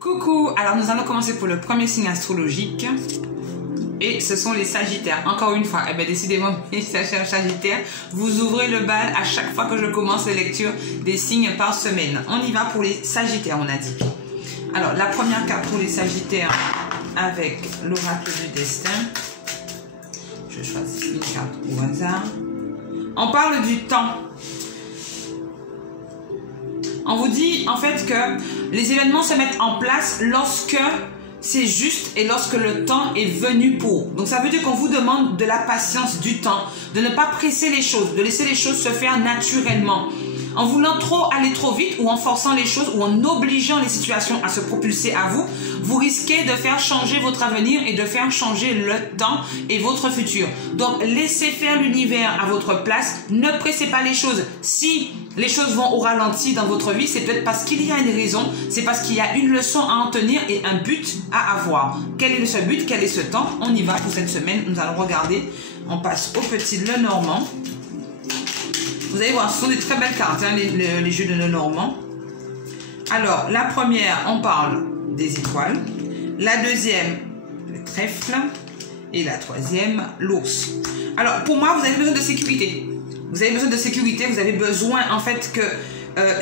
Coucou, alors nous allons commencer pour le premier signe astrologique et ce sont les Sagittaires. Encore une fois, décidément, les Sagittaires, vous ouvrez le bal à chaque fois que je commence les lectures des signes par semaine. On y va pour les Sagittaires, on a dit. Alors, la première carte pour les Sagittaires avec l'oracle du destin. Je choisis une carte au hasard. On parle du temps. On vous dit en fait que les événements se mettent en place lorsque c'est juste et lorsque le temps est venu pour. Donc ça veut dire qu'on vous demande de la patience, du temps, de ne pas presser les choses, de laisser les choses se faire naturellement. En voulant aller trop vite ou en forçant les choses ou en obligeant les situations à se propulser à vous, vous risquez de faire changer votre avenir et de faire changer le temps et votre futur. Donc laissez faire l'univers à votre place, ne pressez pas les choses. Si les choses vont au ralenti dans votre vie, c'est peut-être parce qu'il y a une raison, c'est parce qu'il y a une leçon à en tenir et un but à avoir. Quel est ce but? Quel est ce temps? On y va pour cette semaine, nous allons regarder. On passe au petit Lenormand. Vous allez voir, ce sont des très belles cartes, hein, les jeux de Lenormand. Alors, la première, on parle des étoiles. La deuxième, le trèfle. Et la troisième, l'ours. Alors, pour moi, vous avez besoin de sécurité. Vous avez besoin de sécurité, vous avez besoin en fait que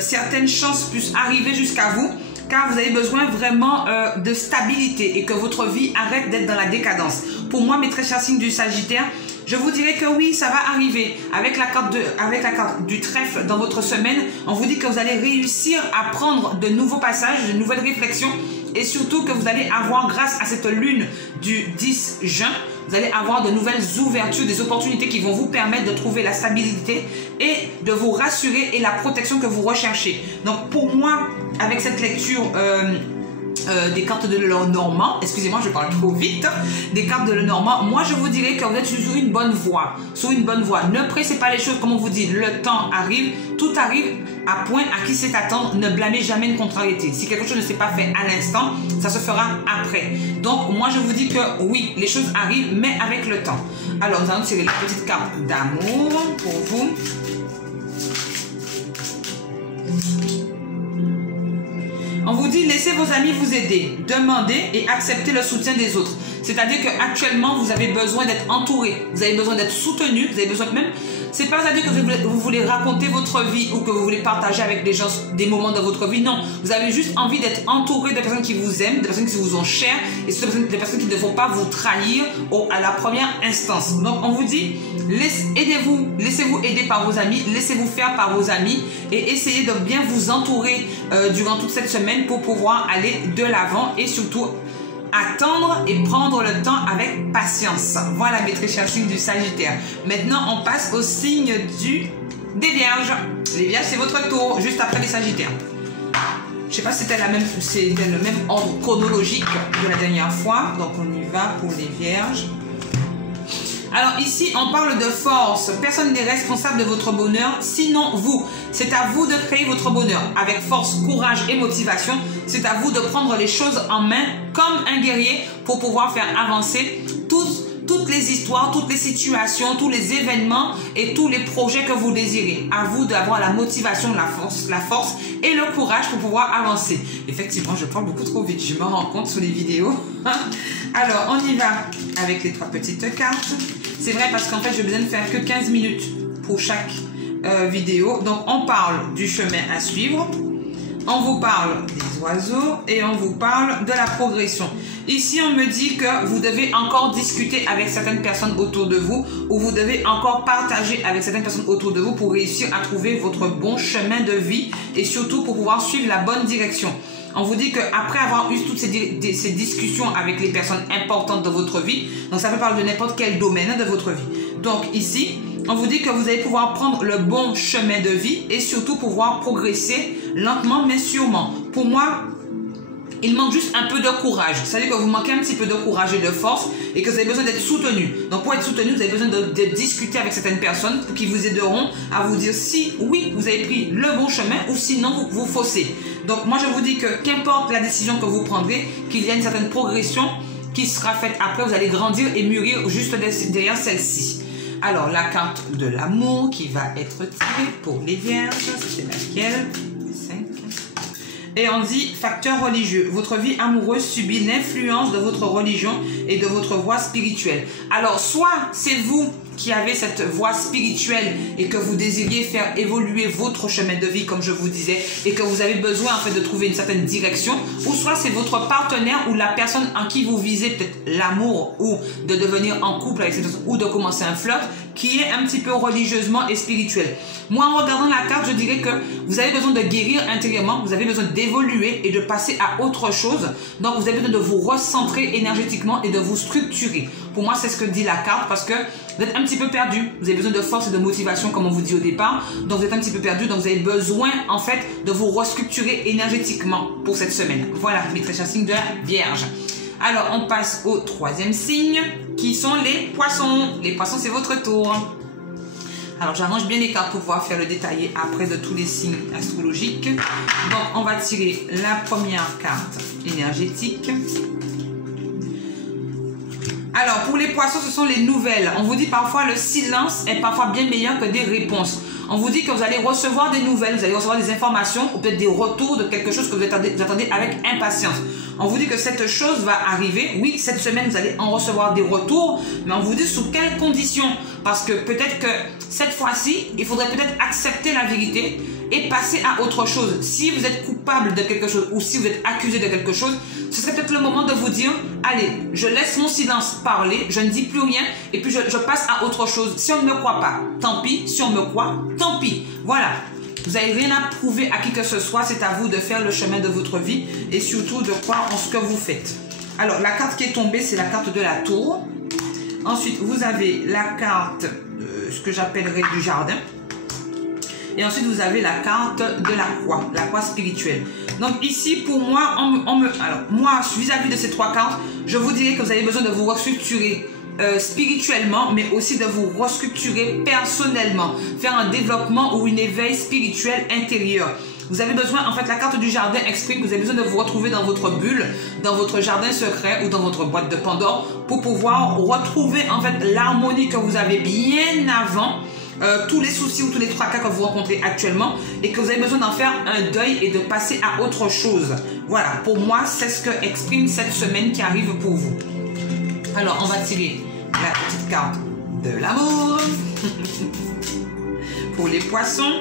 certaines chances puissent arriver jusqu'à vous, car vous avez besoin vraiment de stabilité et que votre vie arrête d'être dans la décadence. Pour moi, mes très chers signes du Sagittaire, je vous dirais que oui, ça va arriver. Avec la carte du trèfle dans votre semaine, on vous dit que vous allez réussir à prendre de nouveaux passages, de nouvelles réflexions et surtout que vous allez avoir, grâce à cette lune du 10 juin, vous allez avoir de nouvelles ouvertures, des opportunités qui vont vous permettre de trouver la stabilité et de vous rassurer et la protection que vous recherchez. Donc pour moi, avec cette lecture des cartes de Lenormand, excusez-moi, je parle trop vite, des cartes de Lenormand, moi je vous dirais que vous êtes sur une bonne voie, Ne pressez pas les choses, comme on vous dit, le temps arrive, tout arrive à point à qui sait attendre, ne blâmez jamais une contrariété. Si quelque chose ne s'est pas fait à l'instant, ça se fera après. Donc moi je vous dis que oui, les choses arrivent, mais avec le temps. Alors nous allons tirer la petite carte d'amour pour vous. On vous dit, laissez vos amis vous aider, demandez et acceptez le soutien des autres. C'est-à-dire qu'actuellement, vous avez besoin d'être entouré, vous avez besoin d'être soutenu, vous avez besoin même... C'est pas à dire que vous voulez raconter votre vie ou que vous voulez partager avec des gens des moments de votre vie. Non, vous avez juste envie d'être entouré de personnes qui vous aiment, de personnes qui vous ont cher et des personnes qui ne vont pas vous trahir à la première instance. Donc, on vous dit, laissez-vous aider par vos amis, laissez-vous faire par vos amis et essayez de bien vous entourer durant toute cette semaine pour pouvoir aller de l'avant et surtout attendre et prendre le temps avec patience. Voilà mes très chers signes du Sagittaire. Maintenant, on passe au signe des Vierges. Les Vierges, c'est votre tour, juste après les Sagittaires. Je ne sais pas si c'était le même ordre chronologique de la dernière fois. Donc, on y va pour les Vierges. Alors ici, on parle de force. Personne n'est responsable de votre bonheur, sinon vous. C'est à vous de créer votre bonheur. Avec force, courage et motivation, c'est à vous de prendre les choses en main comme un guerrier pour pouvoir faire avancer toutes les histoires, toutes les situations, tous les événements et tous les projets que vous désirez. À vous d'avoir la motivation, la force et le courage pour pouvoir avancer. Effectivement, je parle beaucoup trop vite. Je me rends compte sur les vidéos. Alors, on y va avec les trois petites cartes. C'est vrai parce qu'en fait, j'ai besoin de faire que 15 minutes pour chaque vidéo. Donc, on parle du chemin à suivre. On vous parle des oiseaux et on vous parle de la progression. Ici, on me dit que vous devez encore discuter avec certaines personnes autour de vous ou vous devez encore partager avec certaines personnes autour de vous pour réussir à trouver votre bon chemin de vie et surtout pour pouvoir suivre la bonne direction. On vous dit qu'après avoir eu toutes ces discussions avec les personnes importantes de votre vie, donc ça peut parler de n'importe quel domaine de votre vie. Donc ici, on vous dit que vous allez pouvoir prendre le bon chemin de vie et surtout pouvoir progresser lentement mais sûrement. Pour moi, il manque juste un peu de courage. C'est-à-dire que vous manquez un petit peu de courage et de force et que vous avez besoin d'être soutenu. Donc pour être soutenu, vous avez besoin de discuter avec certaines personnes qui vous aideront à vous dire si oui, vous avez pris le bon chemin ou sinon vous faussez. Donc moi je vous dis que qu'importe la décision que vous prendrez, qu'il y a une certaine progression qui sera faite après, vous allez grandir et mûrir juste derrière celle-ci. Alors la carte de l'amour qui va être tirée pour les Vierges, c'était laquelle? 5. Et on dit facteur religieux. Votre vie amoureuse subit l'influence de votre religion et de votre voie spirituelle. Alors, soit c'est vous qui avez cette voie spirituelle et que vous désiriez faire évoluer votre chemin de vie, comme je vous disais, et que vous avez besoin en fait de trouver une certaine direction, ou soit c'est votre partenaire ou la personne en qui vous visez peut-être l'amour ou de devenir en couple avec cette personne ou de commencer un flirt qui est un petit peu religieusement et spirituel. Moi, en regardant la carte, je dirais que vous avez besoin de guérir intérieurement, vous avez besoin d'évoluer et de passer à autre chose. Donc, vous avez besoin de vous recentrer énergétiquement et de vous structurer. Pour moi, c'est ce que dit la carte parce que vous êtes un petit peu perdu. Vous avez besoin de force et de motivation, comme on vous dit au départ. Donc, vous êtes un petit peu perdu. Donc, vous avez besoin, en fait, de vous restructurer énergétiquement pour cette semaine. Voilà, mes très chers signes de la Vierge. Alors, on passe au troisième signe, qui sont les poissons. Les poissons, c'est votre tour. Alors, j'arrange bien les cartes pour pouvoir faire le détaillé après de tous les signes astrologiques. Donc, on va tirer la première carte énergétique. Alors, pour les poissons, ce sont les nouvelles. On vous dit parfois le silence est parfois bien meilleur que des réponses. On vous dit que vous allez recevoir des nouvelles, vous allez recevoir des informations ou peut-être des retours de quelque chose que vous attendez avec impatience. On vous dit que cette chose va arriver. Oui, cette semaine, vous allez en recevoir des retours, mais on vous dit sous quelles conditions. Parce que peut-être que cette fois-ci, il faudrait peut-être accepter la vérité et passer à autre chose. Si vous êtes coupable de quelque chose ou si vous êtes accusé de quelque chose, ce serait peut-être le moment de vous dire, allez, je laisse mon silence parler, je ne dis plus rien et puis je passe à autre chose. Si on ne me croit pas, tant pis. Si on me croit, tant pis. Voilà. Vous n'avez rien à prouver à qui que ce soit. C'est à vous de faire le chemin de votre vie et surtout de croire en ce que vous faites. Alors, la carte qui est tombée, c'est la carte de la tour. Ensuite, vous avez la carte, ce que j'appellerais du jardin. Et ensuite, vous avez la carte de la croix spirituelle. Donc ici, pour moi, alors moi, vis-à-vis de ces trois cartes, je vous dirais que vous avez besoin de vous restructurer spirituellement, mais aussi de vous restructurer personnellement. Faire un développement ou une éveil spirituel intérieur. Vous avez besoin, en fait, la carte du jardin exprime que vous avez besoin de vous retrouver dans votre bulle, dans votre jardin secret ou dans votre boîte de Pandore pour pouvoir retrouver, en fait, l'harmonie que vous avez bien avant tous les soucis ou tous les tracas que vous rencontrez actuellement et que vous avez besoin d'en faire un deuil et de passer à autre chose. Voilà, pour moi, c'est ce que exprime cette semaine qui arrive pour vous. Alors, on va tirer la petite carte de l'amour pour les poissons.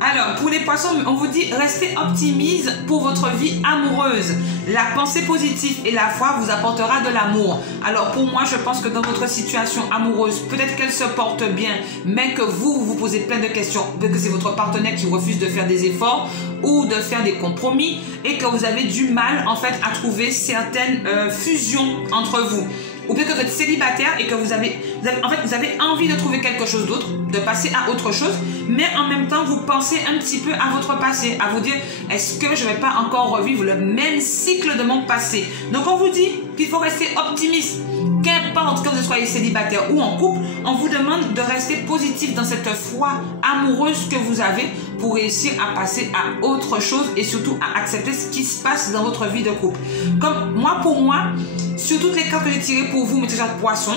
Alors, pour les poissons, on vous dit restez optimiste pour votre vie amoureuse. La pensée positive et la foi vous apportera de l'amour. Alors, pour moi, je pense que dans votre situation amoureuse, peut-être qu'elle se porte bien, mais que vous posez plein de questions. Peut-être que c'est votre partenaire qui refuse de faire des efforts ou de faire des compromis et que vous avez du mal, en fait, à trouver certaines fusions entre vous. Ou peut-être que vous êtes célibataire et que vous avez envie de trouver quelque chose d'autre, de passer à autre chose, mais en même temps, vous pensez un petit peu à votre passé, à vous dire, est-ce que je ne vais pas encore revivre le même cycle de mon passé? Donc, on vous dit qu'il faut rester optimiste. Qu'importe que vous soyez célibataire ou en couple, on vous demande de rester positif dans cette foi amoureuse que vous avez pour réussir à passer à autre chose et surtout à accepter ce qui se passe dans votre vie de couple. Comme moi, pour moi, sur toutes les cartes que j'ai tirées pour vous, mes chers poissons,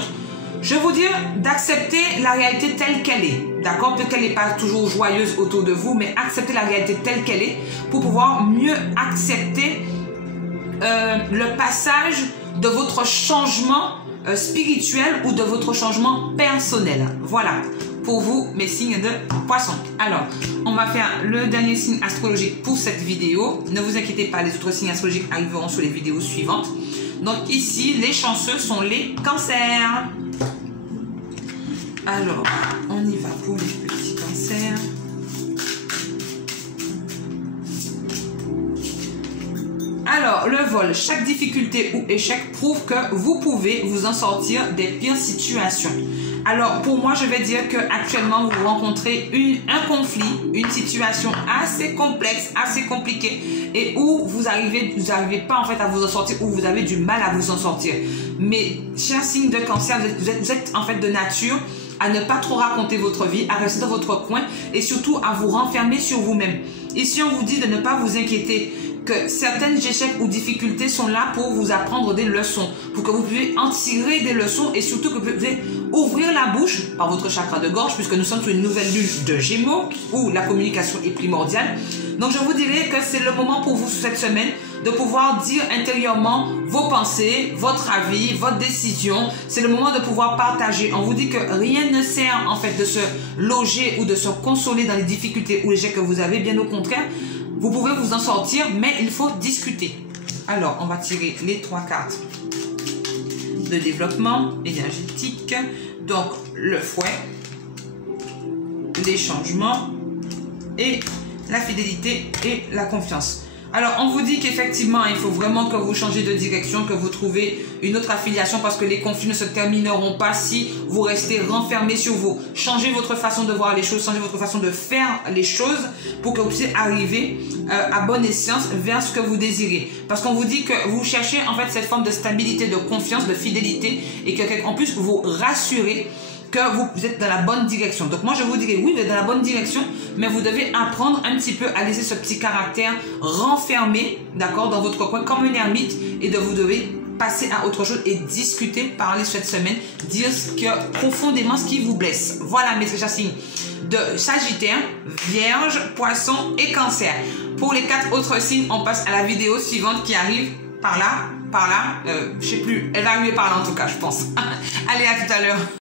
je vais vous dire d'accepter la réalité telle qu'elle est. D'accord? Peut-être qu'elle n'est pas toujours joyeuse autour de vous, mais accepter la réalité telle qu'elle est pour pouvoir mieux accepter le passage de votre changement spirituel ou de votre changement personnel. Voilà, pour vous, mes signes de poisson. Alors, on va faire le dernier signe astrologique pour cette vidéo. Ne vous inquiétez pas, les autres signes astrologiques arriveront sur les vidéos suivantes. Donc ici, les chanceux sont les cancers. Alors, on y va pour les petits cancers. Alors, le vol, chaque difficulté ou échec prouve que vous pouvez vous en sortir des pires situations. Alors, pour moi, je vais dire que actuellement vous rencontrez un conflit, une situation assez complexe, assez compliquée et où vous n'arrivez pas en fait à vous en sortir ou vous avez du mal à vous en sortir. Mais, cher signe de cancer, vous êtes en fait de nature à ne pas trop raconter votre vie, à rester dans votre coin et surtout à vous renfermer sur vous-même. Ici, on vous dit de ne pas vous inquiéter. que certains échecs ou difficultés sont là pour vous apprendre des leçons, pour que vous puissiez en tirer des leçons et surtout que vous puissiez ouvrir la bouche par votre chakra de gorge, puisque nous sommes sur une nouvelle lune de Gémeaux où la communication est primordiale. Donc je vous dirais que c'est le moment pour vous cette semaine de pouvoir dire intérieurement vos pensées, votre avis, votre décision. C'est le moment de pouvoir partager. On vous dit que rien ne sert en fait de se loger ou de se consoler dans les difficultés ou les échecs que vous avez. Bien au contraire, vous pouvez vous en sortir, mais il faut discuter. Alors, on va tirer les 3 cartes de développement énergétique. Donc, le fouet, les changements et la fidélité et la confiance. Alors, on vous dit qu'effectivement, il faut vraiment que vous changez de direction, que vous trouvez une autre affiliation parce que les conflits ne se termineront pas si vous restez renfermé sur vous. Changez votre façon de voir les choses, changez votre façon de faire les choses pour que vous puissiez arriver à bonne escience vers ce que vous désirez. Parce qu'on vous dit que vous cherchez en fait cette forme de stabilité, de confiance, de fidélité et qu'en plus vous rassurez que vous êtes dans la bonne direction. Donc moi je vous dirais oui, vous êtes dans la bonne direction, mais vous devez apprendre un petit peu à laisser ce petit caractère renfermé, d'accord, dans votre coin comme un ermite, et vous devez passer à autre chose et discuter, parler cette semaine, dire profondément ce qui vous blesse. Voilà mes très chers signes de Sagittaire, Vierge, Poisson et Cancer. Pour les 4 autres signes, on passe à la vidéo suivante qui arrive par là, je sais plus, elle va arriver par là en tout cas, je pense. Allez, à tout à l'heure.